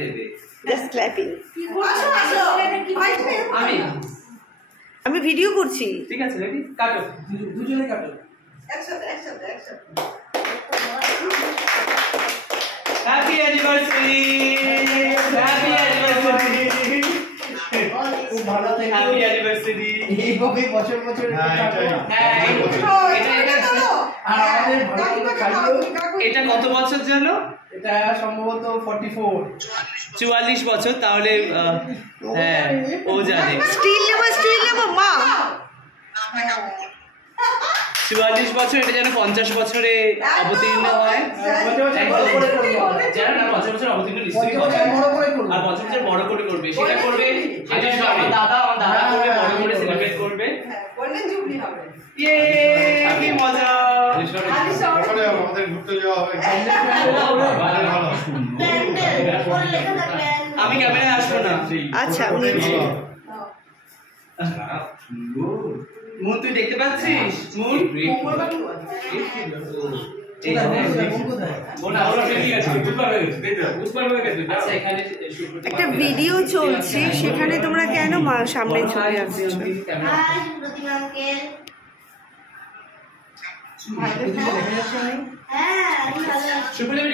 দেবে just clapping. আমি video করছি। ঠিক আছে রেডি কাটো দুজনে কাটো একসাথে হ্যাপি অ্যানিভার্সারি হ্যাপি অ্যানিভার্সারি খুব ভালো থেকে হ্যাপি অ্যানিভার্সারি এইভাবে বছর বছর এটা কত বছর জানো? এটা সম্ভবত 44 বছর। তাহলে হ্যাঁ ও জানে। স্টিল নেবো মা। 44 বছর, এটা যেন 50 বছরে অবতীর্ণ হয়। জানো না 50 বছর অবতীর্ণ নিশ্চয়ই হবে। আর 50 বছর বড় করে করবে, সেটা করবে আমার দাদা করবে, বড় করে সেলিব্রেট করবে। গোল্ডেন জুবলি হবে। ইয়ে কি মজা। আমাদের ঘুরতে যাওয়া হবে। আমি ক্যামেরায় আসবো না। আচ্ছা মুন তুই দেখতে পাচ্ছিস? মুন একটা ভিডিও চলছে, সেখানে তোমরা কেন সামনে চলে আসছো?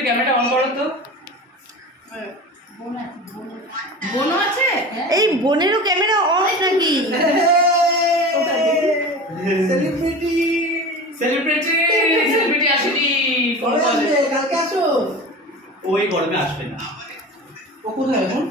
ক্যামেরাটা অন করো তো। বোনও আছে? এই বোনেরও ক্যামেরা অন নাকি? সেলিব্রিটি আসেনি। কালকে আসো। ওই গরমে আসবে না। ও কোথায় এখন?